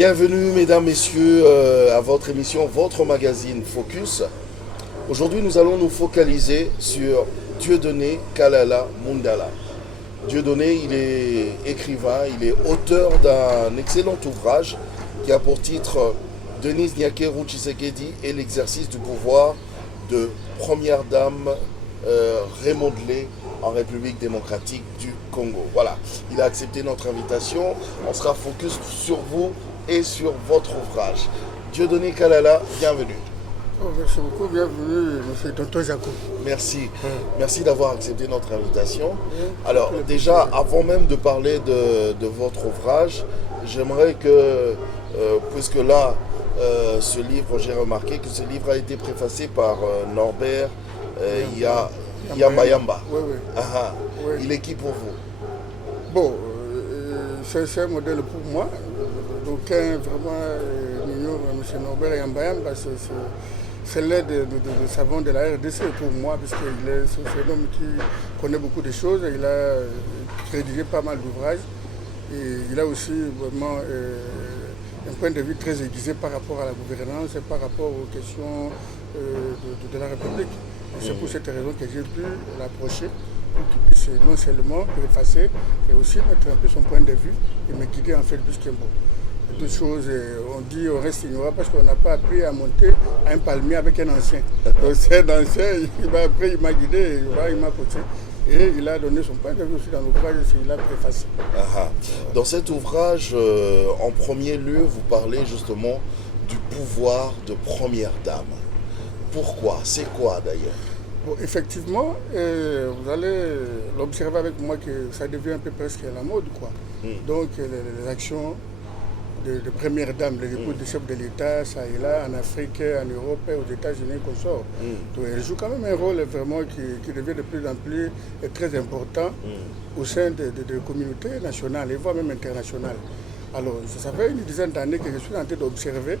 Bienvenue mesdames, messieurs à votre émission, votre magazine Focus. Aujourd'hui nous allons nous focaliser sur Dieudonné Kalala Mundala. Dieudonné, il est écrivain, il est auteur d'un excellent ouvrage qui a pour titre Denise Nyakeru Tshisekedi et l'exercice du pouvoir de première dame remodelée en République démocratique du Congo. Voilà, il a accepté notre invitation. On sera focus sur vous et sur votre ouvrage. Dieudonné Kalala, bienvenue. Oh, merci beaucoup, bienvenue, M. Tonton Jacob. Merci. Merci d'avoir accepté notre invitation. Alors, déjà, avant même de parler de votre ouvrage, j'aimerais que, puisque là, ce livre, j'ai remarqué que ce livre a été préfacé par Norbert Yamba. Oui. Oui. Il est qui pour vous? Bon, c'est un modèle pour moi. D'aucuns vraiment ignorent M. Norbert Yamba, c'est l'aide de savant de la RDC pour moi, puisqu'il est un homme qui connaît beaucoup de choses. Il a rédigé pas mal d'ouvrages. Et il a aussi vraiment un point de vue très aiguisé par rapport à la gouvernance et par rapport aux questions de la République. C'est pour cette raison que j'ai pu l'approcher pour qu'il puisse non seulement préfacer, mais aussi mettre un peu son point de vue et me guider en fait puisqu'il bon. Deux choses, on dit on reste ignorant parce qu'on n'a pas appris à monter à un palmier avec un ancien. Donc c'est un ancien, après il m'a guidé, il m'a coaché. Et il a donné son point de vue aussi dans l'ouvrage, il a préfacé. Dans cet ouvrage, en premier lieu, vous parlez justement du pouvoir de première dame. Pourquoi? C'est quoi d'ailleurs? Bon, effectivement, vous allez l'observer avec moi que ça devient un peu presque la mode, quoi. Donc les actions de première dame, les épouses des chefs de l'État, ça et là, en Afrique, en Europe, aux États-Unis, qu'on sort. Donc elle joue quand même un rôle vraiment qui devient de plus en plus très important au sein de communautés nationales et voire même internationales. Alors, ça fait une dizaine d'années que je suis en train d'observer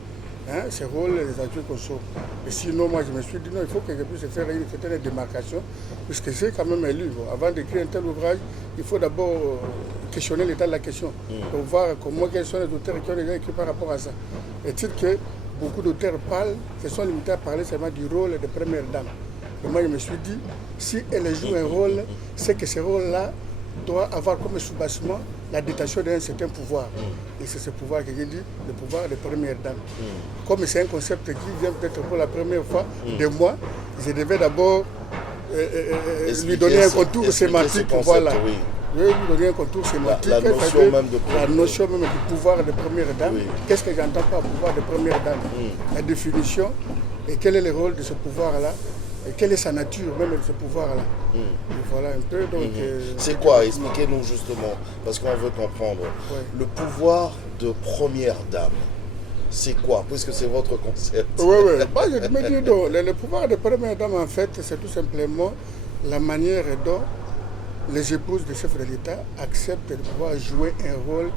ces rôles, les actions qu'on sort. Et sinon, moi, je me suis dit, non, il faut que je puisse faire une certaine démarcation, puisque c'est quand même un livre. Avant d'écrire un tel ouvrage, il faut d'abord questionner l'état de la question, pour voir quels sont les auteurs qui ont déjà écrit par rapport à ça. Est-il que beaucoup d'auteurs parlent, se sont limités à parler seulement du rôle de première dame. Et moi, je me suis dit, si elle joue un rôle, c'est que ce rôle-là doit avoir comme sous-bassement la détention d'un certain pouvoir. Et c'est ce pouvoir que j'ai dit, le pouvoir de première dame. Comme c'est un concept qui vient peut-être pour la première fois de moi, je devais d'abord lui donner un contour sémantique pour voilà. Je vais lui donner un contour sémantique. La notion même du pouvoir de première dame. Qu'est-ce que j'entends par pouvoir de première dame? La définition et quel est le rôle de ce pouvoir-là? Et quelle est sa nature même de ce pouvoir-là? Voilà un peu. Donc, c'est quoi? Expliquez-nous justement, parce qu'on veut comprendre. Le pouvoir de première dame, c'est quoi? Puisque c'est votre concept. Oui. Bah, je me dis donc, le pouvoir de première dame, en fait, c'est tout simplement la manière dont les épouses des chefs de l'État acceptent de pouvoir jouer un rôle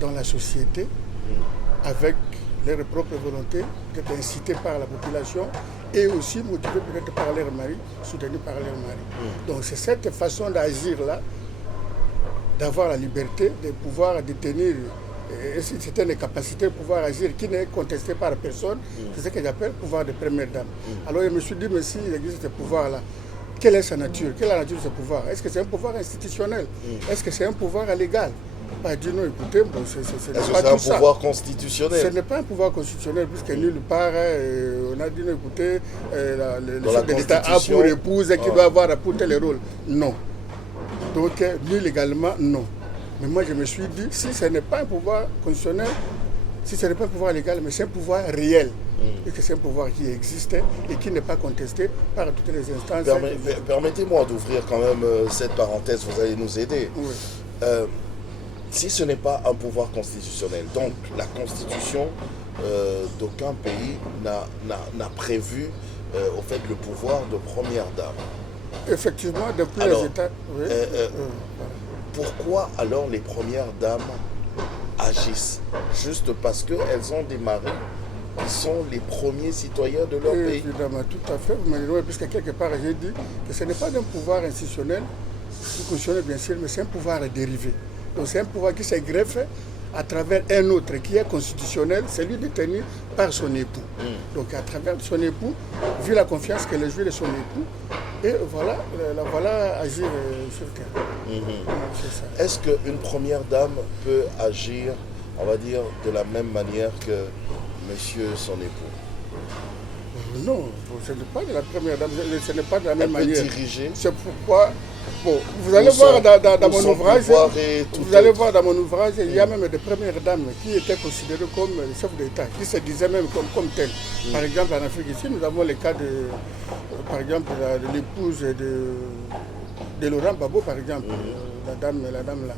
dans la société avec leur propre volonté, peut-être incitées par la population et aussi motivées peut-être par leur mari, soutenues par leur mari. Donc c'est cette façon d'agir-là, d'avoir la liberté de pouvoir détenir certaines capacités de pouvoir agir qui n'est contestée par personne, c'est ce que j'appelle pouvoir de première dame. Alors je me suis dit, mais s'il existe ce pouvoir-là, quelle est sa nature? Quelle est la nature de ce pouvoir? Est-ce que c'est un pouvoir institutionnel? Est-ce que c'est un pouvoir légal? Dit non, écoutez, bon, est-ce que c'est un pouvoir constitutionnel? Ce n'est pas un pouvoir constitutionnel, puisque nulle part, on a dit non, écoutez, le chef de l'État a pour épouse et qui doit avoir pour tel rôle. Non. Donc, ni légalement, non. Mais moi, je me suis dit, si ce n'est pas un pouvoir constitutionnel, si ce n'est pas un pouvoir légal, mais c'est un pouvoir réel, et que c'est un pouvoir qui existe et qui n'est pas contesté par toutes les instances. Permettez-moi d'ouvrir quand même cette parenthèse, vous allez nous aider. Si ce n'est pas un pouvoir constitutionnel, donc la constitution d'aucun pays n'a prévu au fait le pouvoir de première dame. Effectivement, depuis les États... Pourquoi alors les premières dames agissent? Juste parce qu'elles ont des maris qui sont les premiers citoyens de leur pays? Évidemment, tout à fait. Vous m'avez dit, puisque quelque part j'ai dit que ce n'est pas un pouvoir institutionnel, constitutionnel bien sûr, mais c'est un pouvoir dérivé. Donc c'est un pouvoir qui se greffe à travers un autre qui est constitutionnel, celui détenu par son époux. Donc à travers son époux, vu la confiance qu'elle a jouée de son époux, et voilà, la voilà agir sur terre. C'est ça. Est-ce qu'une première dame peut agir, on va dire, de la même manière que monsieur son époux? Non, ce n'est pas de la première dame, ce n'est pas de la même Elle peut manière. diriger. C'est pourquoi, bon, vous allez voir dans mon ouvrage, dans mon ouvrage, il y a même des premières dames qui étaient considérées comme chefs d'État, qui se disaient même comme telles. Par exemple, en Afrique ici, nous avons le cas par exemple, de l'épouse de Laurent Gbagbo, par exemple, la dame là.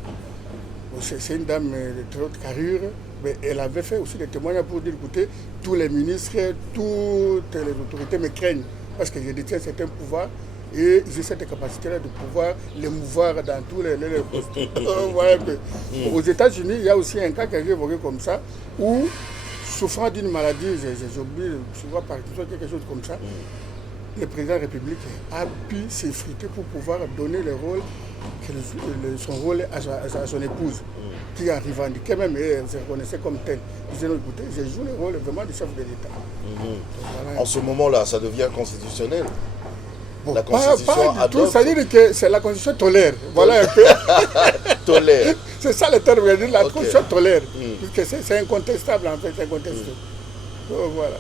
C'est une dame de très haute carrure, mais elle avait fait aussi des témoignages pour dire, écoutez, tous les ministres, toutes les autorités me craignent parce que je détiens certains pouvoirs et j'ai cette capacité-là de pouvoir les mouvoir dans tous les postes. Voilà un peu. Aux États-Unis, il y a aussi un cas que j'ai évoqué comme ça, où, souffrant d'une maladie, j'oublie souvent par exemple quelque chose comme ça, le président de la République a pu s'effriter pour pouvoir donner le rôle, son rôle à son épouse, qui a revendiqué même et elle se reconnaissait comme telle. Il disait, non, écoutez, je joue le rôle vraiment du chef de l'État. En ce moment-là, ça devient constitutionnel. Bon, la Constitution pas du tout, ça veut dire que la Constitution tolère. Voilà un peu. Tolère. C'est ça le terme, la Constitution tolère. Puisque c'est incontestable en fait, c'est incontestable. Voilà.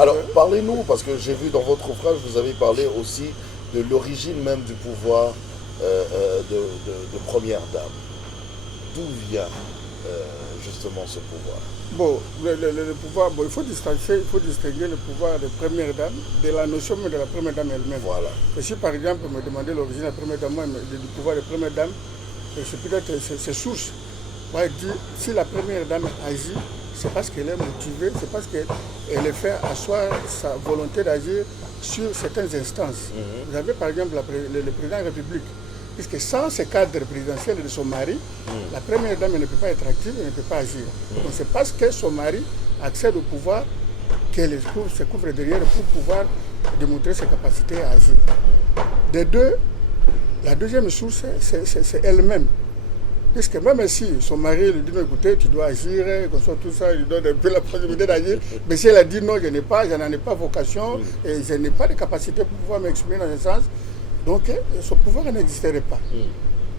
Alors, parlez-nous, parce que j'ai vu dans votre ouvrage, vous avez parlé aussi de l'origine même du pouvoir de première dame. D'où vient justement ce pouvoir? Bon, le pouvoir, il faut distinguer le pouvoir de première dame de la notion de la première dame elle-même. Voilà. Et si par exemple, me demandez l'origine de la première dame, du pouvoir de première dame, c'est peut-être ses sources. Moi, je dis, si la première dame agit, c'est parce qu'elle est motivée, c'est parce qu'elle fait asseoir sa volonté d'agir sur certaines instances. Vous avez par exemple le président de la République, puisque sans ce cadre présidentiel de son mari, la première dame ne peut pas être active, elle ne peut pas agir. Donc c'est parce que son mari accède au pouvoir qu'elle se couvre derrière pour pouvoir démontrer ses capacités à agir. Des deux, la deuxième source, c'est elle-même. Puisque même si son mari lui dit, non, écoutez, tu dois agir, tout ça, il lui donne un peu la possibilité d'agir, mais si elle a dit non, je n'en ai pas vocation, et je n'ai pas de capacité pour pouvoir m'exprimer dans ce sens, donc son pouvoir n'existerait pas.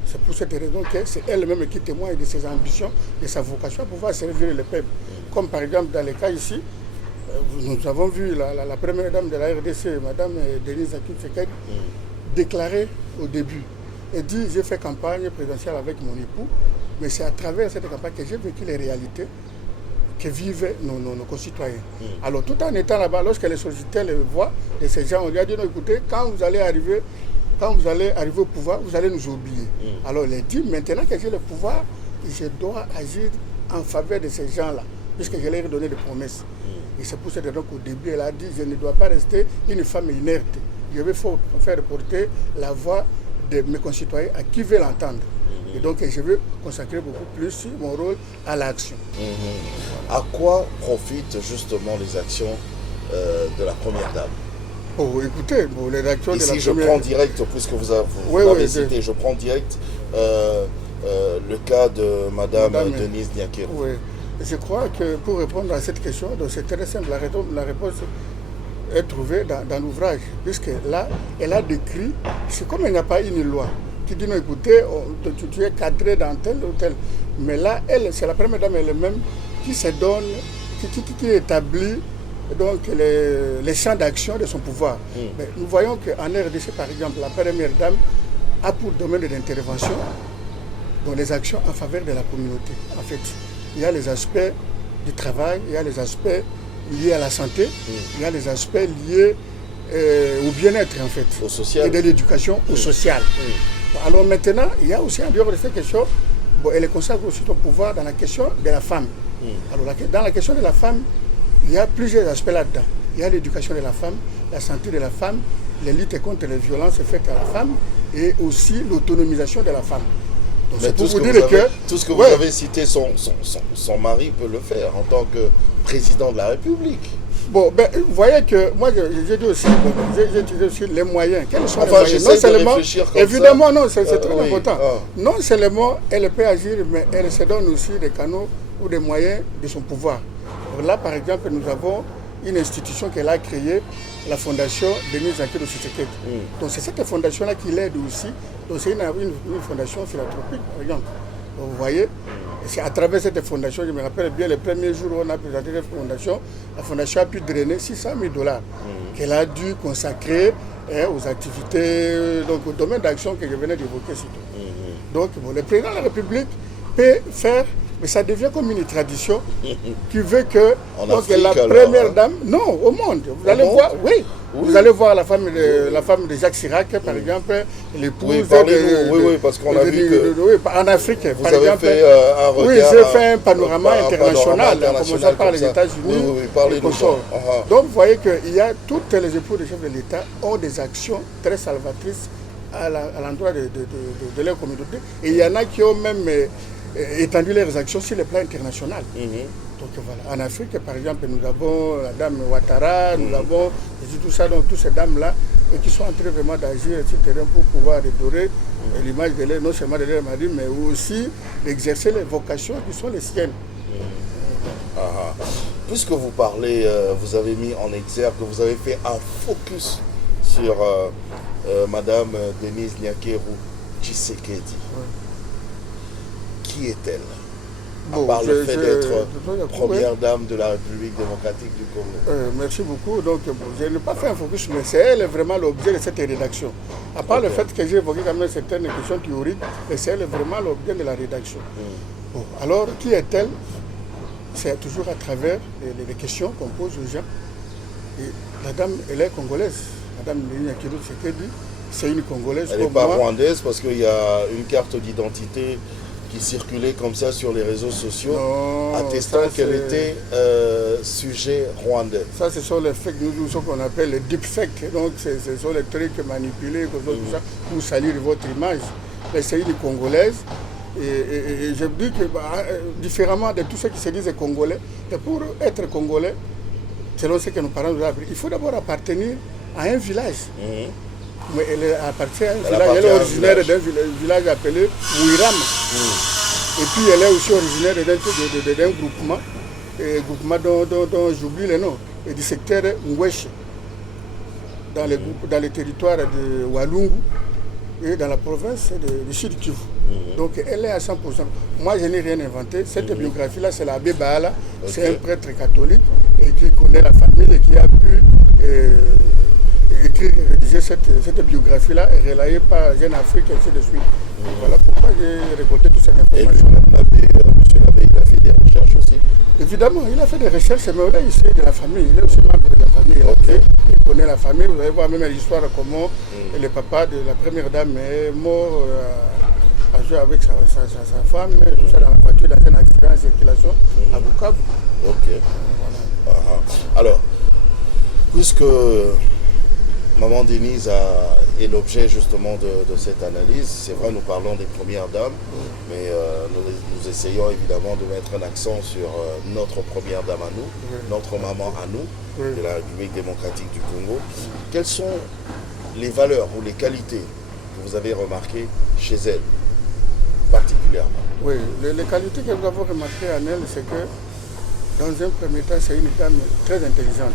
C'est pour cette raison que c'est elle-même qui témoigne de ses ambitions, de sa vocation à pouvoir servir le peuple. Comme par exemple dans le cas ici, nous avons vu la première dame de la RDC, Madame Denise Akim-Seked, déclarer au début. Elle dit, j'ai fait campagne présidentielle avec mon époux, mais c'est à travers cette campagne que j'ai vécu les réalités que vivent nos concitoyens. Alors tout en étant là-bas, lorsque les sociétés les voient, et ces gens, on lui a dit, non, écoutez, quand vous allez arriver au pouvoir, vous allez nous oublier. Alors elle dit, maintenant que j'ai le pouvoir, je dois agir en faveur de ces gens-là, puisque je leur ai donné des promesses. Et c'est pour cette raison qu'au début, elle a dit, je ne dois pas rester une femme inerte. Je vais faire porter la voix de mes concitoyens à qui veulent l'entendre. Et donc je veux consacrer beaucoup plus mon rôle à l'action. À quoi profitent justement les actions de la première dame? Oh, écoutez, les actions ici, de la je première... prends direct, puisque vous l'avez cité, je prends direct le cas de Madame Denise Nyakero. Oui, je crois que pour répondre à cette question, c'est très simple, la réponse est trouvée dans l'ouvrage, puisque là, elle a décrit, c'est comme il n'y a pas une loi qui dit, non, écoutez, tu es cadré dans tel ou tel. Mais là, c'est la première dame elle-même qui se donne, qui établit donc les champs d'action de son pouvoir. Mais nous voyons qu'en RDC, par exemple, la première dame a pour domaine d'intervention dans les actions en faveur de la communauté. En fait, il y a les aspects du travail, il y a les aspects liés à la santé, il y a les aspects liés au bien-être, en fait, au social. Et de l'éducation au social. Alors maintenant, il y a aussi en dehors de cette question, elle consacre aussi son pouvoir dans la question de la femme. Alors dans la question de la femme, il y a plusieurs aspects là-dedans. Il y a l'éducation de la femme, la santé de la femme, les luttes contre les violences faites à la femme et aussi l'autonomisation de la femme. Donc mais tout ce que vous avez cité, son mari peut le faire en tant que président de la République. Bon, ben, vous voyez que moi, j'ai dit aussi, bon, j'ai utilisé aussi les moyens. Quels sont les Enfin, moyens? Non j'essaie de seulement, réfléchir comme évidemment, ça. non, c'est très Oui. important. Ah. Non seulement elle peut agir, mais elle se donne aussi des canaux ou des moyens de son pouvoir. Là, par exemple, nous avons une institution qu'elle a créée, la Fondation Denis Sankelo Tshisekedi. Donc, c'est cette fondation-là qui l'aide aussi. Donc, c'est une fondation philanthropique, par exemple. Donc, vous voyez, c'est à travers cette fondation, je me rappelle bien, les premiers jours où on a présenté cette fondation, la fondation a pu drainer $600 000 qu'elle a dû consacrer aux activités, donc au domaine d'action que je venais d'évoquer. Donc, bon, le président de la République peut faire, mais ça devient comme une tradition qui veut que donc, Afrique, la alors, première dame, non, au monde, vous allez voir, oui. Vous allez voir la femme de Jacques Chirac, par exemple, l'épouse. Oui, parlez-nous, oui, parce qu'on a vu que oui, en Afrique, vous par avez exemple. fait un regard. Oui, j'ai fait un panorama international, en commençant par les États-Unis. Oui, parlez-nous. Donc, vous voyez qu'il y a toutes les épouses des chefs de l'État ont des actions très salvatrices à l'endroit de leur communauté. Et il y en a qui ont même étendu leurs actions sur le plan international. Donc voilà, en Afrique, par exemple, nous avons la dame Ouattara, nous avons tout ça, donc toutes ces dames-là, qui sont en train vraiment d'agir sur le terrain pour pouvoir redorer l'image de l'air, non seulement de leur mari, mais aussi d'exercer les vocations qui sont les siennes. Puisque vous parlez, vous avez mis en exergue, vous avez fait un focus sur Madame Denise Nyakeru Tshisekedi. Qui est-elle? À part le fait d'être première dame de la République démocratique du Congo. Merci beaucoup. Donc, je n'ai pas fait un focus, mais c'est elle vraiment l'objet de cette rédaction. À part le fait que j'ai évoqué quand même certaines questions théoriques, mais c'est elle vraiment l'objet de la rédaction. Bon, alors, qui est-elle? C'est toujours à travers les questions qu'on pose aux gens. Et la dame, elle est congolaise. Madame Nyakeru Tshisekedi, c'est une Congolaise. Elle n'est pas rwandaise parce qu'il y a une carte d'identité qui circulait comme ça sur les réseaux sociaux, attestant qu'elle était sujet rwandais. Ça, ce sont les fake news, ce qu'on appelle les deepfakes. Donc, ce sont les trucs manipulés tout ça, pour salir votre image. Mais c'est une Congolaise. Et je dis que, différemment de tous ceux qui se disent Congolais, et pour être Congolais, selon ce que nos parents nous ont appris, il faut d'abord appartenir à un village. Mais elle appartient à un village. Elle est originaire d'un village appelé Mouirama. Et puis elle est aussi originaire d'un groupement, dont j'oublie le nom, et du secteur Ngwesh, dans les territoires de Walungu et dans la province de Sud Kivu. Donc elle est à 100%. Moi, je n'ai rien inventé. Cette biographie-là, c'est l'abbé Baala. C'est un prêtre catholique et qui connaît la famille et qui a pu rédiger cette biographie-là, relayée par Jeune Afrique, et ainsi de suite. Voilà pourquoi j'ai récolté toutes ces informations. Et M. l'abbé, il a fait des recherches aussi? Évidemment, il a fait des recherches, mais il est issu de la famille. Il est aussi membre de la famille. Il connaît la famille. Vous allez voir même l'histoire comment le papa de la première dame est mort à jouer avec sa femme, tout ça dans la voiture, dans un accident de circulation à Bukavu. Voilà. Alors, puisque Maman Denise est l'objet justement de cette analyse, c'est vrai, nous parlons des premières dames, mais nous essayons évidemment de mettre un accent sur notre première dame à nous, notre maman à nous, de la République démocratique du Congo. Quelles sont les valeurs ou les qualités que vous avez remarquées chez elle, particulièrement? Oui, les qualités que nous avons remarquées en elle, c'est que dans un premier temps, c'est une dame très intelligente.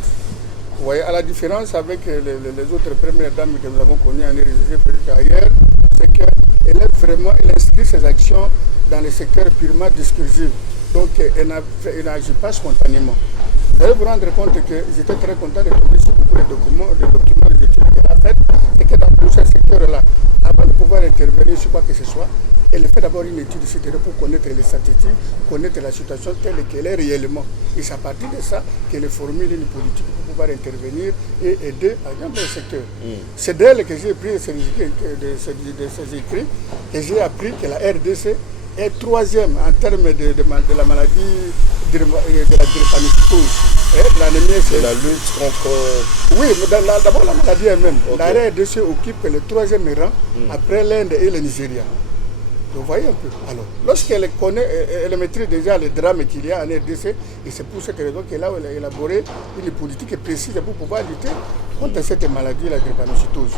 Vous voyez, à la différence avec les autres premières dames que nous avons connues en RDC peut-être ailleurs, c'est qu'elle elle inscrit ses actions dans les secteurs purement discursifs. Donc, elle n'agit pas spontanément. Vous allez vous rendre compte que j'étais très content de tomber sur beaucoup de documents, des études qu'elle a faites, c'est que dans tous ces secteurs-là, avant de pouvoir intervenir sur quoi que ce soit, elle fait d'abord une étude sur le terrain pour connaître les statistiques, connaître la situation telle qu'elle est réellement. Et c'est à partir de ça qu'elle formule une politique pour pouvoir intervenir et aider, par exemple, le secteur. C'est d'elle que j'ai pris de ces écrits, que j'ai appris que la RDC est troisième en termes de la maladie de la drépanocytose. L'anémie, c'est la lutte contre... Oui, mais d'abord la maladie elle-même. La RDC occupe le troisième rang après l'Inde et le Nigeria. Vous voyez un peu. Alors, lorsqu'elle connaît, elle maîtrise déjà le drame qu'il y a en RDC, et c'est pour cette raison qu'elle a élaboré une politique précise pour pouvoir lutter contre cette maladie, la drépanocytose.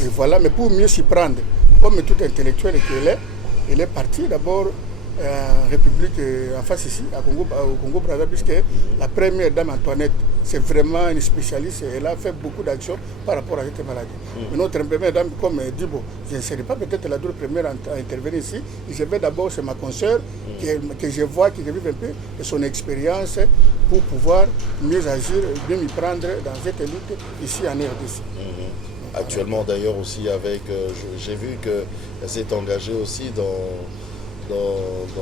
Et voilà, mais pour mieux s'y prendre, comme tout intellectuel qu'elle est, elle est partie d'abord en République, en face ici, au Congo-Brazzaville, puisque la première dame Antoinette, c'est vraiment une spécialiste, elle a fait beaucoup d'actions par rapport à cette maladie. Mais notre première dame, comme dit, bon, je ne serai pas peut-être la première à intervenir ici, je vais d'abord, c'est ma consoeur, que je vois, que je vive un peu de son expérience pour pouvoir mieux agir, mieux m'y prendre dans cette lutte ici en RDC. Actuellement d'ailleurs aussi avec, j'ai vu qu'elle s'est engagée aussi dans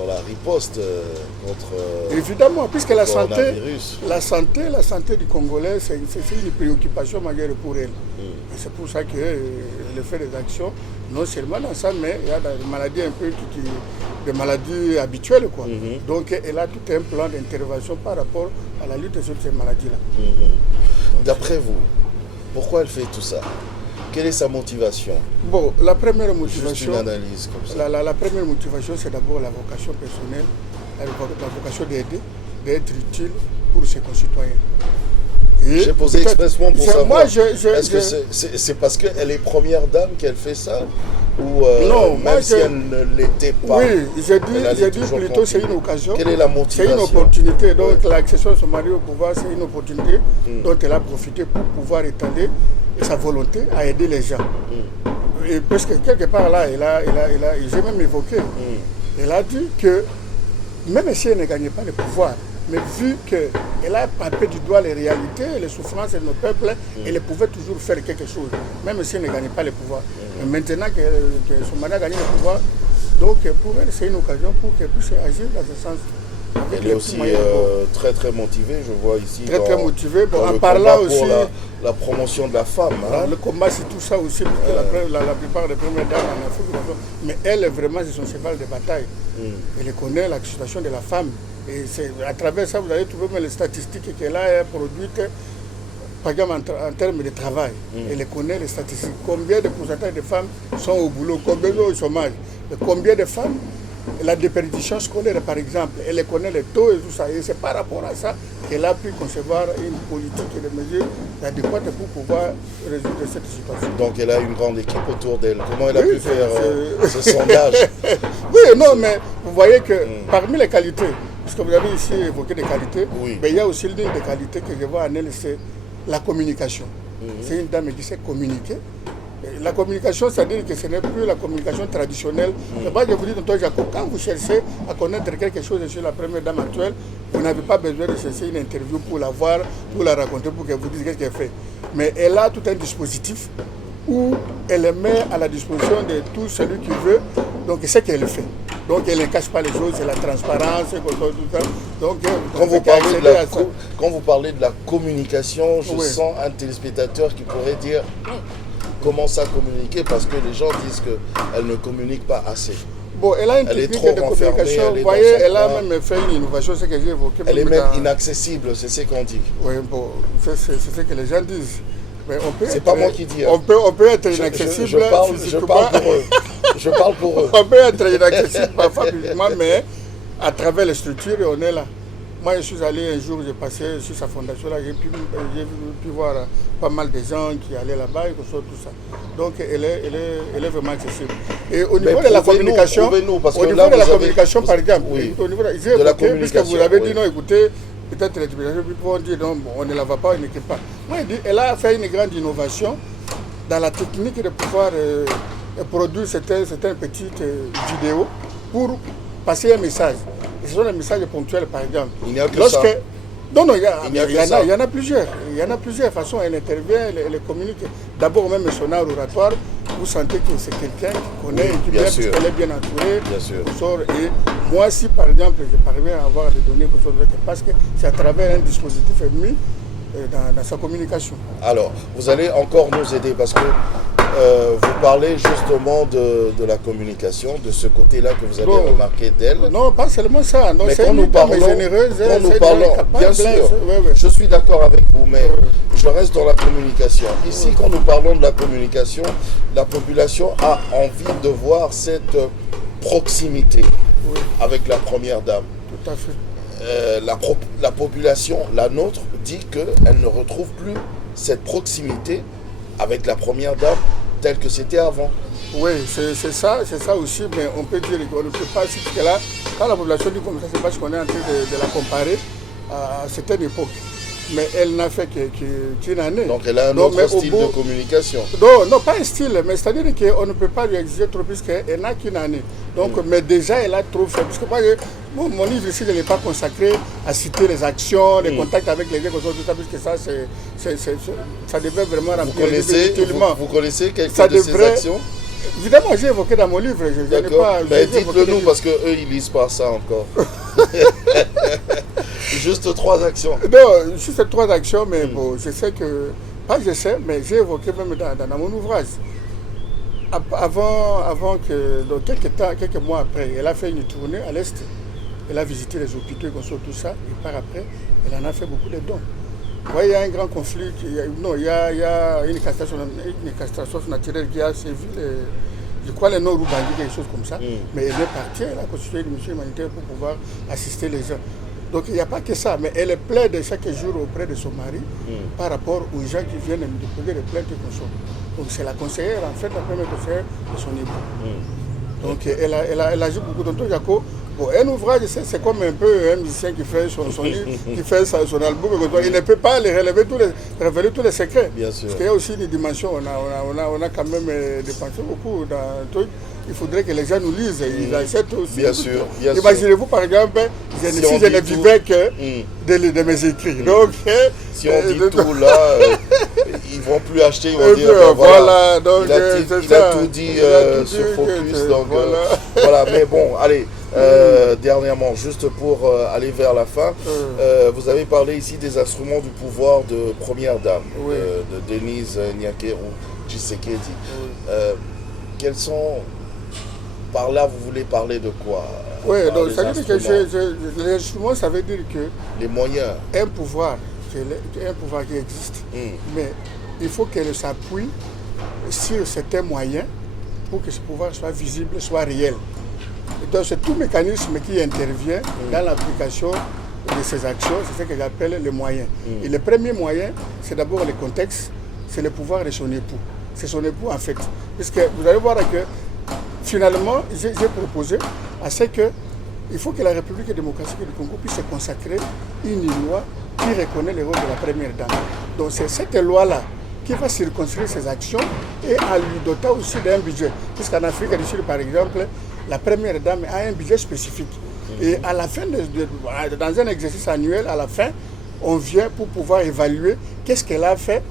la riposte contre évidemment, puisque la santé du Congolais, c'est une préoccupation majeure pour elle. Et c'est pour ça qu'elle fait des actions, non seulement dans ça, mais il y a des maladies un peu des maladies habituelles, quoi. Donc elle a tout un plan d'intervention par rapport à la lutte sur ces maladies-là. D'après vous, pourquoi elle fait tout ça? Quelle est sa motivation? Bon, la première motivation, juste une analyse comme ça. La première motivation, c'est d'abord la vocation personnelle, la vocation d'aider, d'être utile pour ses concitoyens. J'ai posé expressement pour savoir. Est-ce que c'est parce qu'elle est première dame qu'elle fait ça? Ou non, même si elle ne l'était pas? Oui, j'ai dit plutôt c'est une occasion. Quelle est la motivation? C'est une opportunité. Donc l'accession de son mari au pouvoir, c'est une opportunité dont elle a profité pour pouvoir étaler sa volonté à aider les gens. Et parce que quelque part là, j'ai même évoqué, elle a dit que même si elle ne gagnait pas le pouvoir, mais vu qu'elle a palpé du doigt les réalités, les souffrances de nos peuples, elle pouvait toujours faire quelque chose, même si elle ne gagnait pas le pouvoir. Mais maintenant que son mari a gagné le pouvoir, donc pour elle, c'est une occasion pour qu'elle puisse agir dans ce sens. Elle est aussi très très motivée, je vois ici. Très motivée, en parlant aussi la promotion de la femme. Le combat, c'est tout ça aussi, parce que la plupart des premières dames en Afrique, mais elle, vraiment, c'est son cheval de bataille. Elle connaît la situation de la femme. Et à travers ça, vous allez trouver même les statistiques qu'elle a produites, par exemple en termes de travail. Elle connaît les statistiques. Combien de pourcentages de femmes sont au boulot, combien sont au chômage, combien de femmes, la déperdition scolaire par exemple, elle connaît les taux et tout ça. Et c'est par rapport à ça qu'elle a pu concevoir une politique et des mesures adéquates pour pouvoir résoudre cette situation. Donc elle a une grande équipe autour d'elle. Comment elle a pu faire ce sondage? Oui, non, mais vous voyez que parmi les qualités, parce que vous avez ici évoqué des qualités, mais il y a aussi l'une des qualités que je vois en elle, c'est la communication. C'est une dame qui sait communiquer. La communication, c'est-à-dire que ce n'est plus la communication traditionnelle. Moi, je vous dis, docteur Jacob, quand vous cherchez à connaître quelque chose sur la première dame actuelle, vous n'avez pas besoin de chercher une interview pour la voir, pour la raconter, pour qu'elle vous dise ce qu'elle fait. Mais elle a tout un dispositif où elle met à la disposition de tout celui qui veut, donc ce qu'elle fait. Donc elle ne cache pas les choses, c'est la transparence, tout ça. Donc, quand vous parlez de la communication, je sens un téléspectateur qui pourrait dire comment ça communiquer, parce que les gens disent qu'elle ne communique pas assez. Bon, elle a une technique de communication, vous voyez, elle a même fait une innovation, ce que j'ai évoqué. Elle est même inaccessible, c'est ce qu'on dit. Oui, bon, c'est ce que les gens disent. C'est pas moi qui dis. On peut être inaccessible. Je parle pour eux. Je parle pour eux. On peut être inaccessible parfois publiquement, mais à travers les structures, on est là. Moi, je suis allé un jour, j'ai passé sur sa fondation là, j'ai pu voir pas mal de gens qui allaient là-bas et tout ça. Donc, elle est vraiment accessible. Et au niveau de la communication, par exemple, au niveau de la communication, puisque vous avez dit non, écoutez, peut-être les people vont dire non, on ne la va pas, on n'écrit pas. Moi, elle a fait une grande innovation dans la technique de pouvoir produire certaines petites vidéos pour passer un message. Ce sont des messages ponctuels, par exemple. Il n'y a que ça. Non, il y en a plusieurs. Il y en a plusieurs façons. Elle intervient, elle communique. D'abord, même son art oratoire, vous sentez que c'est quelqu'un qui connaît, qui est bien entouré. Bien sûr. Et moi, si par exemple, je parviens à avoir des données, parce que c'est à travers un dispositif mis dans sa communication. Alors, vous allez encore nous aider parce que vous parlez justement de la communication, de ce côté-là que vous avez remarqué d'elle. Non, pas seulement ça. Non, mais quand nous parlons, bien sûr, je suis d'accord avec vous, mais je reste dans la communication. Ici, quand nous parlons de la communication, la population a envie de voir cette proximité Oui, avec la première dame. tout à fait. La population, la nôtre, dit qu'elle ne retrouve plus cette proximité avec la première dame telle que c'était avant. Oui, c'est ça aussi, mais on peut dire qu'on ne peut pas, si que là, quand la population dit comme ça, c'est parce qu'on est en train de la comparer à certaines époques. Mais elle n'a fait qu'une année. Donc elle a un autre style de communication. Non, pas un style, mais c'est-à-dire qu'on ne peut pas lui exiger trop plus qu'elle n'a qu'une année. Donc, mais déjà, elle a trop fait. Parce que mon livre ici, je ne l'ai pas consacré à citer les actions, les contacts avec les gens, tout ça, parce que ça, ça devait vraiment remplir vous connaissez quelques de ces actions? Évidemment, j'ai évoqué dans mon livre. D'accord. Dites-le-nous parce qu'eux, ils ne lisent pas ça encore. Juste 3 actions. Non, juste 3 actions, mais bon, je sais que, pas je sais, mais j'ai évoqué même dans mon ouvrage. Avant que, donc quelques mois après, elle a fait une tournée à l'Est. Elle a visité les hôpitaux, tout ça, et par après, elle en a fait beaucoup de dons. Vous voyez, il y a un grand conflit, il y a une catastrophe naturelle qui a sévi, je crois les Nord-Oubangui, quelque chose comme ça. Mais elle est partie, elle a constitué une mission humanitaire pour pouvoir assister les gens. Donc il n'y a pas que ça, mais elle plaide chaque jour auprès de son mari par rapport aux gens qui viennent déposer des plaintes et consorts. Donc c'est la conseillère, en fait, la première conseillère de son époux. Donc elle agit beaucoup. Donc Jaco, bon, un ouvrage, c'est comme un peu un musicien qui fait son livre, qui fait son album. Il ne peut pas révéler tous les secrets. Bien sûr. Parce qu'il y a aussi une dimension, on a quand même dépensé beaucoup dans un truc. Il faudrait que les gens nous lisent, ils achètent aussi. Bien sûr. Imaginez-vous par exemple, si je ne vivais que de mes écrits. Donc, si on dit tout là, ils ne vont plus acheter, ils vont dire voilà, donc, il a tout dit sur Focus. Donc, voilà, mais bon, allez, dernièrement, juste pour aller vers la fin, vous avez parlé ici des instruments du pouvoir de première dame, de Denise Nyakeru Tshisekedi. Quels sont... Par là, vous voulez parler de quoi? Oui, donc ça veut dire que l'instrument, ça veut dire que... Les moyens. Un pouvoir qui existe, mais il faut qu'elle s'appuie sur certains moyens pour que ce pouvoir soit visible, soit réel. Et donc c'est tout mécanisme qui intervient dans l'application de ces actions, c'est ce que j'appelle les moyens. Et le premier moyen, c'est d'abord le contexte, c'est le pouvoir de son époux. C'est son époux en fait. Puisque vous allez voir que finalement, j'ai proposé à ce que il faut que la République démocratique du Congo puisse se consacrer une loi qui reconnaît le rôle de la première dame. Donc c'est cette loi-là qui va circonscrire ses actions et en lui dotant aussi d'un budget. Puisqu'en Afrique du Sud, par exemple, la première dame a un budget spécifique. Et à la fin, dans un exercice annuel, à la fin, on vient pour pouvoir évaluer qu'est-ce qu'elle a fait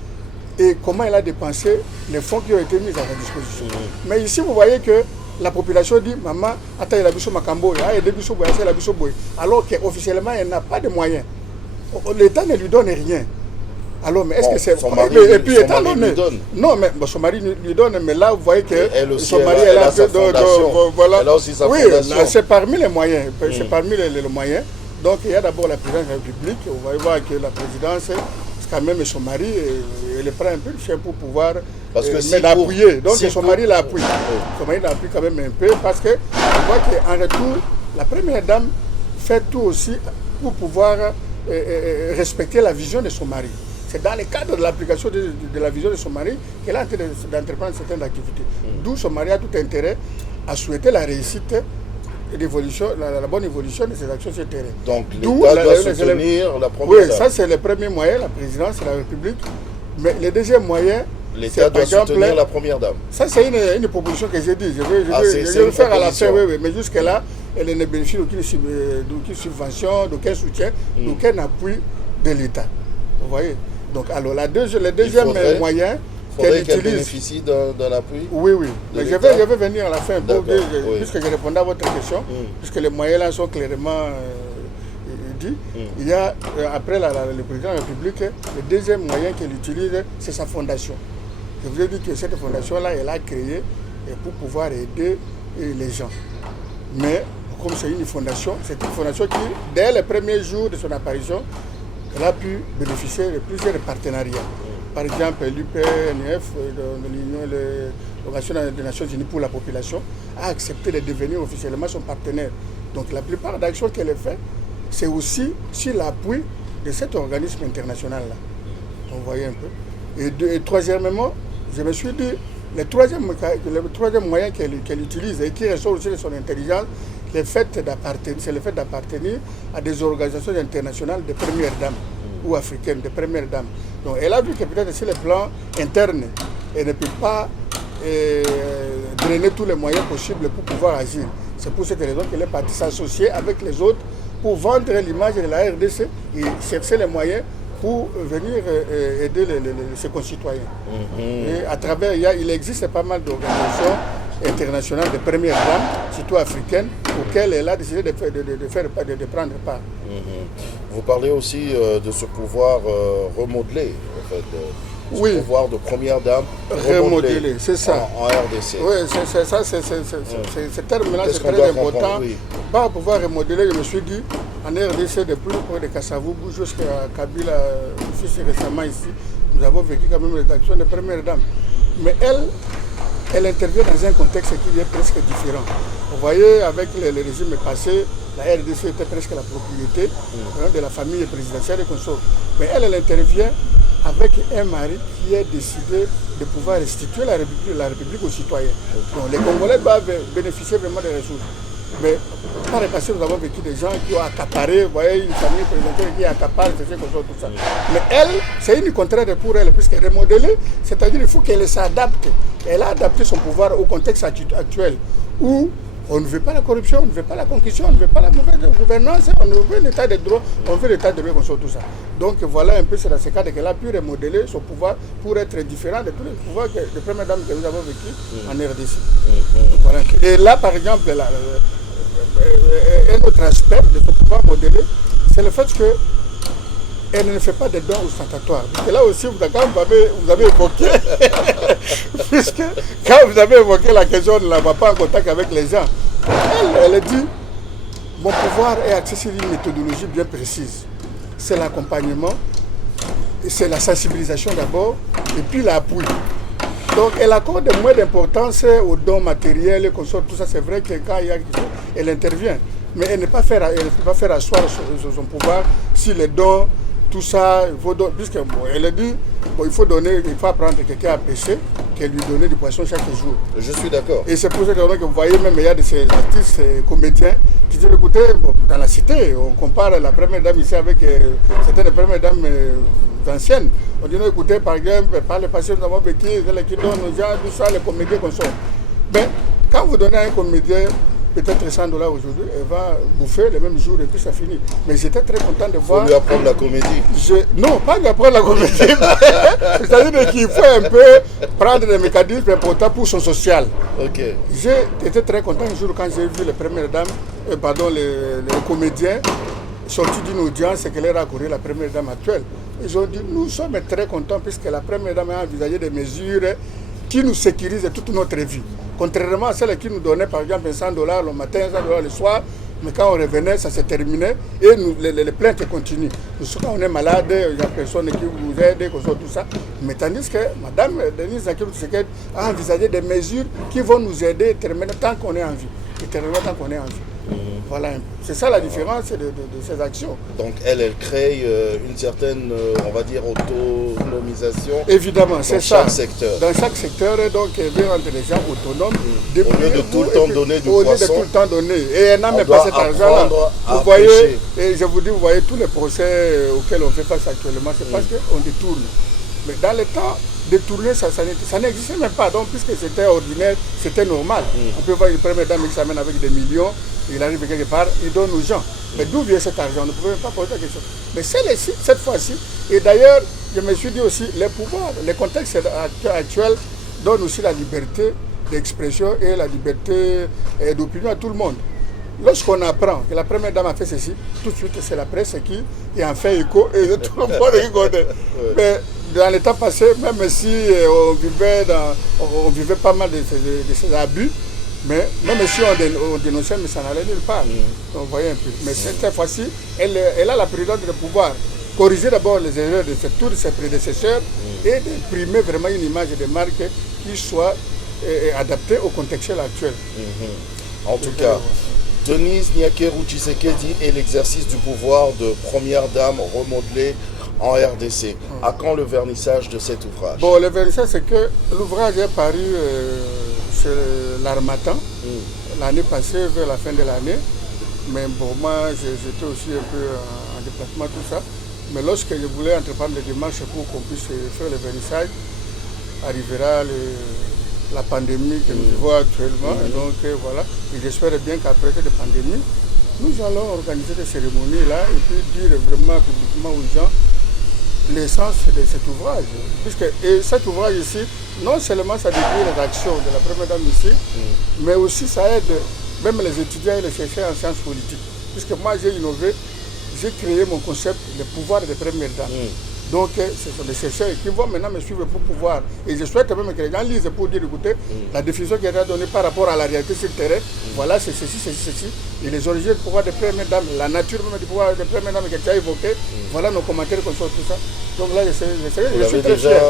et comment elle a dépensé les fonds qui ont été mis à sa disposition. Mais ici, vous voyez que la population dit, maman, attends, il a biso makambo, il a biso boy, il a biso boy. Alors qu'officiellement, elle n'a pas de moyens. L'État ne lui donne rien. Alors, mais est-ce que c'est... Son mari lui donne. Non, mais son mari lui donne, mais là, vous voyez que elle aussi, son mari, elle a sa fondation. voilà. Elle a aussi sa oui, fondation. c'est parmi les moyens. C'est parmi les moyens. Donc, il y a d'abord la présidence de la République. Vous voyez voir que la présidence, c'est quand même son mari, elle prend un peu le chien pour pouvoir l'appuyer. Donc, son mari l'appuie. Son mari l'appuie quand même un peu parce que on voit qu'en retour, la première dame fait tout aussi pour pouvoir respecter la vision de son mari. C'est dans le cadre de l'application de la vision de son mari qu'elle a en train d'entreprendre certaines activités. D'où son mari a tout intérêt à souhaiter la réussite et la bonne évolution de ses actions sur le terrain. Donc l'État doit soutenir la première dame. Oui, ça c'est le premier moyen, la présidence et la République. Mais le deuxième moyen, l'État doit soutenir la première dame. Ça c'est une proposition que j'ai dit. Je vais le faire à la fin, mais jusque-là, elle ne bénéficie d'aucune subvention, d'aucun soutien, d'aucun appui de l'État. Vous voyez? Donc, alors, le deuxième moyen qu'elle bénéficie d'un appui. Oui. Mais je vais venir à la fin, puisque je répondais à votre question, puisque les moyens là sont clairement dit. Il y a, après le président de la République, le deuxième moyen qu'elle utilise, c'est sa fondation. Je vous ai dit que cette fondation-là, elle a créé pour pouvoir aider les gens. Mais, comme c'est une fondation qui, dès les premiers jours de son apparition, elle a pu bénéficier de plusieurs partenariats. Par exemple, l'UPNF, l'Organisation des Nations Unies pour la population, a accepté de devenir officiellement son partenaire. Donc la plupart des actions qu'elle fait, c'est aussi sur l'appui de cet organisme international-là. Vous voyez un peu. Et troisièmement, je me suis dit, le troisième moyen qu'elle utilise et qui ressort aussi de son intelligence, c'est le fait d'appartenir à des organisations internationales de premières dames ou africaines, de premières dames. Donc elle a vu que peut-être sur le plan interne, elle ne peut pas drainer tous les moyens possibles pour pouvoir agir. C'est pour cette raison qu'elle est partie s'associer avec les autres pour vendre l'image de la RDC et chercher les moyens pour venir aider ses concitoyens. Et à travers, il existe pas mal d'organisations internationales de premières dames, surtout africaines, auxquelles elle a décidé de prendre part. Vous parlez aussi de ce pouvoir remodelé, en fait, ce pouvoir de première dame remodelé, c'est ça. En RDC. Oui, c'est ça, ce terme-là, c'est très important. Oui. Pour pouvoir remodeler, je me suis dit, en RDC, depuis le de Kassavoubou jusqu'à Kabila, fils récemment ici, nous avons vécu quand même les actions de première dame. Mais elle intervient dans un contexte qui est presque différent. Vous voyez, avec le régime passé, la RDC était presque la propriété de la famille présidentielle et consorts. Mais elle intervient avec un mari qui a décidé de pouvoir restituer la République aux citoyens. Donc, les Congolais doivent bénéficier vraiment des ressources. Mais par le passé, nous avons vécu des gens qui ont accaparé, vous voyez, une famille présidentielle qui accapare, tout ça. Mais elle, c'est une contraire pour elle, puisqu'elle est remodelée, c'est-à-dire qu'il faut qu'elle s'adapte. Elle a adapté son pouvoir au contexte actuel, où on ne veut pas la corruption, on ne veut pas la concussion, on ne veut pas la mauvaise gouvernance, on veut l'état de droit, on veut l'état de droit, tout ça. Donc voilà un peu, c'est dans ce cadre qu'elle a pu remodeler son pouvoir pour être différent de tous les pouvoirs de première dame que nous avons vécu en RDC. Voilà. Et là, par exemple, un autre aspect de son pouvoir modelé, c'est le fait qu'elle ne fait pas de dons ostentatoires. Parce que là aussi, quand vous avez évoqué, puisque quand vous avez évoqué la question de la pas en contact avec les gens, elle dit, mon pouvoir est axé sur une méthodologie bien précise. C'est l'accompagnement, c'est la sensibilisation d'abord, et puis l'appui. Donc elle accorde moins d'importance aux dons matériels, tout ça. C'est vrai que quand il y a quelque chose, elle intervient. Mais elle ne peut pas faire asseoir son pouvoir si les dons, tout ça, puisqu'elle a dit, il faut apprendre quelqu'un à pêcher, qu'elle lui donne du poisson chaque jour. Je suis d'accord. Et c'est pour ça que vous voyez, même il y a de ces artistes, ces comédiens, qui disent, écoutez, dans la cité, on compare la première dame ici avec certaines premières dames anciennes. On dit, non, écoutez, par exemple, par le passé, nous avons vécu, qui donnent aux gens, tout ça, les comédiens qu'on sort. Mais quand vous donnez à un comédien peut-être 100 $ aujourd'hui, elle va bouffer le même jour et puis ça finit. Mais j'étais très content de voir... Il faut lui apprendre la comédie. Non, pas lui apprendre la comédie. C'est-à-dire qu'il faut un peu prendre des mécanismes importants pour son social. Okay. J'ai été très content un jour quand j'ai vu les premières dames, les comédiens sortis d'une audience et qu'elle a accouru la première dame actuelle. Ils ont dit, nous sommes très contents puisque la première dame a envisagé des mesures qui nous sécurisent toute notre vie. Contrairement à celles qui nous donnaient par exemple 100 $ le matin, 100 $ le soir, mais quand on revenait, ça s'est terminé et les plaintes continuent. Quand on est malade, il n'y a personne qui vous aide, tout ça. Mais tandis que Mme Denise Zakirou Tshisekedi a envisagé des mesures qui vont nous aider éternellement tant qu'on est en vie. Voilà, c'est ça la différence de ces actions. Donc elle crée une certaine, on va dire, autonomisation. Évidemment, c'est ça. Dans chaque secteur. Dans chaque secteur, donc elle veut rendre les gens autonomes. Au lieu de tout le temps donner du poisson. Au lieu de tout le temps donner. Et elle n'a même pas cet argent-là. Vous voyez, et je vous dis, vous voyez tous les procès auxquels on fait face actuellement, c'est parce qu'on détourne. Mais dans le temps, détourner, ça n'existait même pas. Donc, puisque c'était ordinaire, c'était normal. On peut voir une première dame qui s'amène avec des millions, il arrive quelque part, il donne aux gens. Mais d'où vient cet argent? On ne pouvait même pas poser la question. Mais cette fois-ci, et d'ailleurs, je me suis dit aussi, les pouvoirs, les contextes actuels donnent aussi la liberté d'expression et la liberté d'opinion à tout le monde. Lorsqu'on apprend que la première dame a fait ceci, tout de suite c'est la presse qui en fait écho et tout le monde rigole. Mais dans le temps passé, même si on vivait pas mal de ces abus, mais même si on dénonçait, mais ça n'allait nulle part. On voyait un peu. Mais cette fois-ci, elle a la présidence de pouvoir. corriger d'abord les erreurs de tous ses prédécesseurs et d'imprimer vraiment une image de marque qui soit adaptée au contexte actuel. En tout cas, Denise Nyakeru Tshisekedi et l'exercice du pouvoir de première dame remodelée en RDC. À quand le vernissage de cet ouvrage? Bon, le vernissage, c'est que l'ouvrage est paru chez l'Harmattan l'année passée, vers la fin de l'année. Mais bon, moi, j'étais aussi un peu en déplacement, tout ça. Mais lorsque je voulais entreprendre les démarches pour qu'on puisse faire le vernissage, arrivera la pandémie que nous vivons actuellement. Et donc voilà, et j'espère bien qu'après cette pandémie, nous allons organiser des cérémonies là et puis dire vraiment publiquement aux gens l'essence de cet ouvrage. Et cet ouvrage ici, non seulement ça décrit les actions de la première dame ici, mais aussi ça aide même les étudiants et les chercheurs en sciences politiques. Puisque moi j'ai innové, j'ai créé mon concept, le pouvoir des premières dames. Donc, ce sont des chercheurs qui vont maintenant me suivre pour pouvoir. Et je souhaite même que les gens lisent pour dire, écoutez, la définition qui a été donnée par rapport à la réalité sur le terrain, voilà, c'est ceci, ceci, ceci. Et les origines du pouvoir des premières dames, la nature même du pouvoir des premières dames que tu as évoqué, voilà nos commentaires qu'on soit tout ça. Donc là, je suis très fier.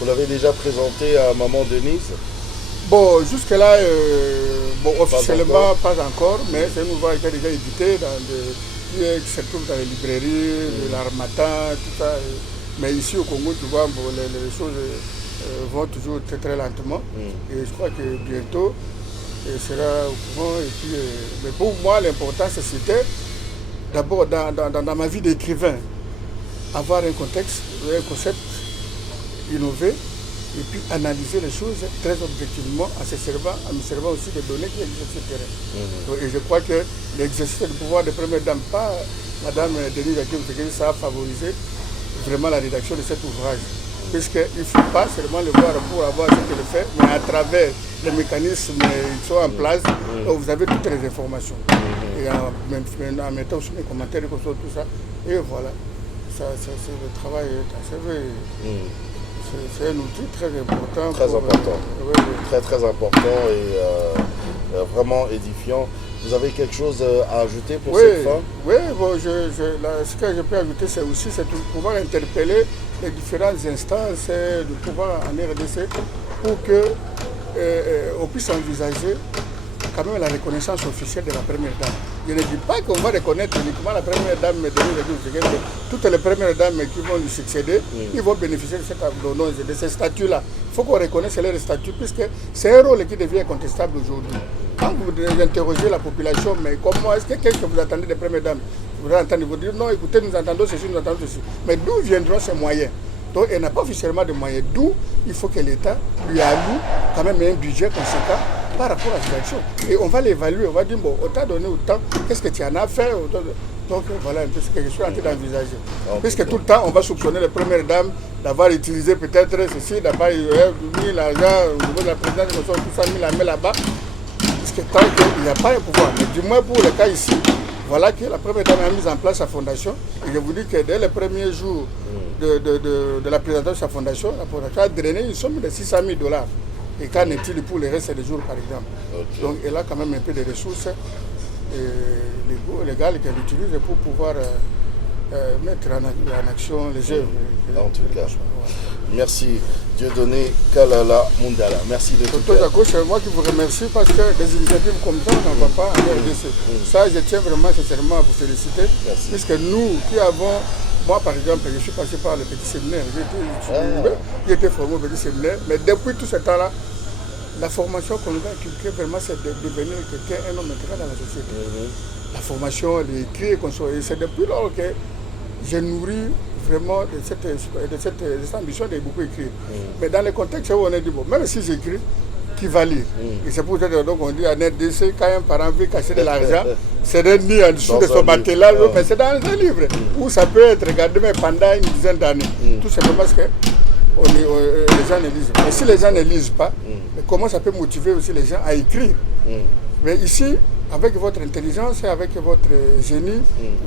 Vous l'avez déjà présenté à Maman Denise? Bon, jusque-là, officiellement, pas encore, mais c'est un ouvrage qui a déjà édité qui se trouve dans les librairies, l'Harmattan, tout ça. Mais ici au Congo, tu vois, les choses vont toujours très très lentement. Et je crois que bientôt, sera au courant. Mais pour moi, l'important, c'était d'abord dans ma vie d'écrivain, avoir un contexte, un concept innové, et puis analyser les choses très objectivement en me servant aussi des données qui existent sur le terrain. Et je crois que l'exercice du pouvoir de première dame, pas Madame Denise Nyakeru Tshisekedi, ça a favorisé vraiment la rédaction de cet ouvrage. Puisqu'il ne faut pas seulement le voir pour avoir ce qu'elle fait, mais à travers les mécanismes qui sont en place, vous avez toutes les informations. Et en mettant aussi mes commentaires, tout ça. Et voilà, ça, c'est le travail. C'est un outil très important. Très important. Très très important et vraiment édifiant. Vous avez quelque chose à ajouter pour cette fin? Oui, ce que je peux ajouter, c'est aussi de pouvoir interpeller les différentes instances de pouvoir en RDC pour qu'on puisse envisager quand même la reconnaissance officielle de la première dame. Je ne dis pas qu'on va reconnaître uniquement la première dame, mais toutes les premières dames qui vont lui succéder, ils vont bénéficier de cette ordonnance, de ces statuts-là. Il faut qu'on reconnaisse leurs statuts, puisque c'est un rôle qui devient incontestable aujourd'hui. Quand vous interrogez la population, mais comment est-ce qu'est-ce que vous attendez des premières dames? Vous entendez vous dire, non, écoutez, nous entendons ceci, nous entendons ceci. Mais d'où viendront ces moyens? Donc, elle n'a pas officiellement de moyens. D'où il faut que l'État lui alloue quand même un budget conséquent par rapport à cette action. Et on va l'évaluer, on va dire, bon, on t'a donné autant, qu'est-ce que tu en as fait? Donc voilà un peu ce que je suis en train d'envisager. Puisque tout le temps, on va soupçonner les premières dames d'avoir utilisé peut-être ceci, d'avoir mis l'argent au niveau de la présidence, tout ça, mis la main là-bas. Puisque tant qu'il n'y a pas un pouvoir. Mais du moins pour le cas ici, voilà que la première dame a mis en place sa fondation. Et je vous dis que dès les premiers jours de la présentation de sa fondation, la fondation a drainé une somme de $600 000. Et qu'en est-il pour le reste des jours, par exemple? Donc elle a quand même un peu de ressources légales qu'elle utilise pour pouvoir mettre en action les œuvres. En tout cas, merci Dieudonné Kalala Mundala. Merci de tout cœur. C'est moi qui vous remercie parce que des initiatives comme ça, on n'en voit pas en RDC. Ça, je tiens vraiment sincèrement à vous féliciter. Merci. Puisque nous qui avons, moi par exemple, je suis passé par le petit séminaire, j'ai été formé au petit séminaire, mais depuis tout ce temps-là, la formation qu'on nous a inculquée vraiment, c'est de devenir quelqu'un, un homme intégré dans la société. La formation, l'écrit, et c'est depuis lors que j'ai nourri vraiment de cette ambition de beaucoup écrire. Mais dans le contexte où on est dit, bon, même si j'écris, qui va lire? Et c'est pour ça qu'on dit en RDC, quand un parent veut cacher de l'argent, c'est de lire en dessous de son matelas, mais c'est dans un livre, où ça peut être regardé mais pendant une dizaine d'années. Tout simplement parce que les gens ne lisent pas. Et si les gens ne lisent pas, comment ça peut motiver aussi les gens à écrire? Mais ici, avec votre intelligence et avec votre génie,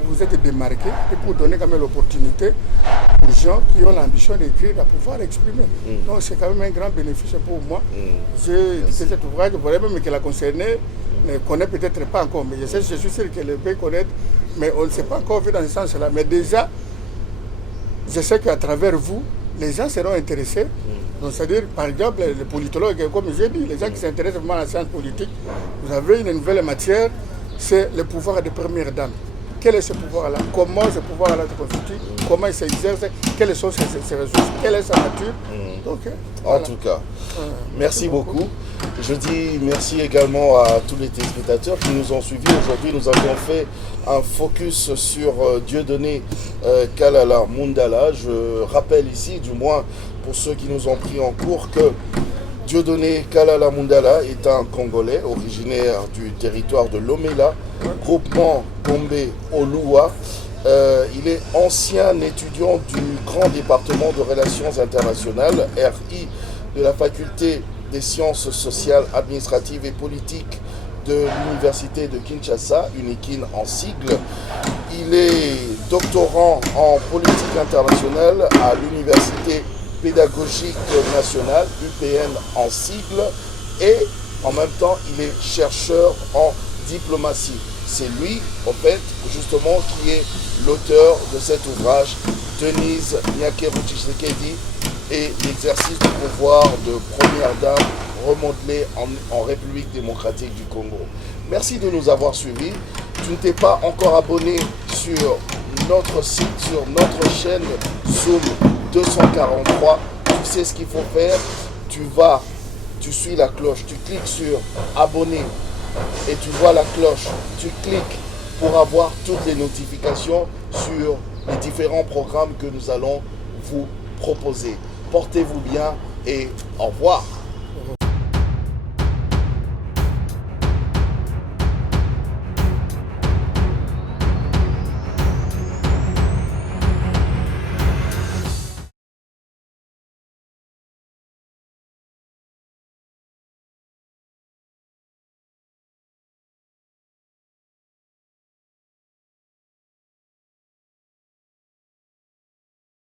vous vous êtes démarqué et pour donner quand même l'opportunité aux gens qui ont l'ambition d'écrire à pouvoir exprimer. Donc c'est quand même un grand bénéfice pour moi. J'ai édité cet ouvrage, vous voyez même que la concernée ne connaît peut-être pas encore, mais je suis sûr qu'elle peut connaître, mais on ne s'est pas encore vu dans ce sens-là. Mais déjà, je sais qu'à travers vous, les gens seront intéressés. Donc, c'est-à-dire, par exemple, les politologues, comme j'ai dit, les gens qui s'intéressent vraiment à la science politique, vous avez une nouvelle matière, c'est le pouvoir des premières dames. Quel est ce pouvoir-là? Comment ce pouvoir-là se constitue? Comment il s'exerce? Quelles sont ses ressources? Quelle est sa nature? Donc, en tout cas, merci beaucoup. Je dis merci également à tous les téléspectateurs qui nous ont suivis. Aujourd'hui, nous avons fait un focus sur Dieudonné Kalala Mundala. Je rappelle ici, du moins pour ceux qui nous ont pris en cours, que Dieudonné Kalala Mundala est un Congolais originaire du territoire de Lomela, groupement Gombe Oluwa. Il est ancien étudiant du grand département de relations internationales, RI, de la faculté des sciences sociales, administratives et politiques de l'université de Kinshasa, UNIKIN en sigle. Il est doctorant en politique internationale à l'université pédagogique nationale, UPN en sigle, et en même temps il est chercheur en diplomatie. C'est lui, en fait, justement, qui est l'auteur de cet ouvrage, Denise Nyakeru Tshisekedi et l'exercice du pouvoir de première dame remodelé en République démocratique du Congo. Merci de nous avoir suivis. Tu ne t'es pas encore abonné sur notre site, sur notre chaîne Zoom 243. Tu sais ce qu'il faut faire. Tu suis la cloche, tu cliques sur abonner et tu vois la cloche. Tu cliques pour avoir toutes les notifications sur les différents programmes que nous allons vous proposer. Portez-vous bien et au revoir.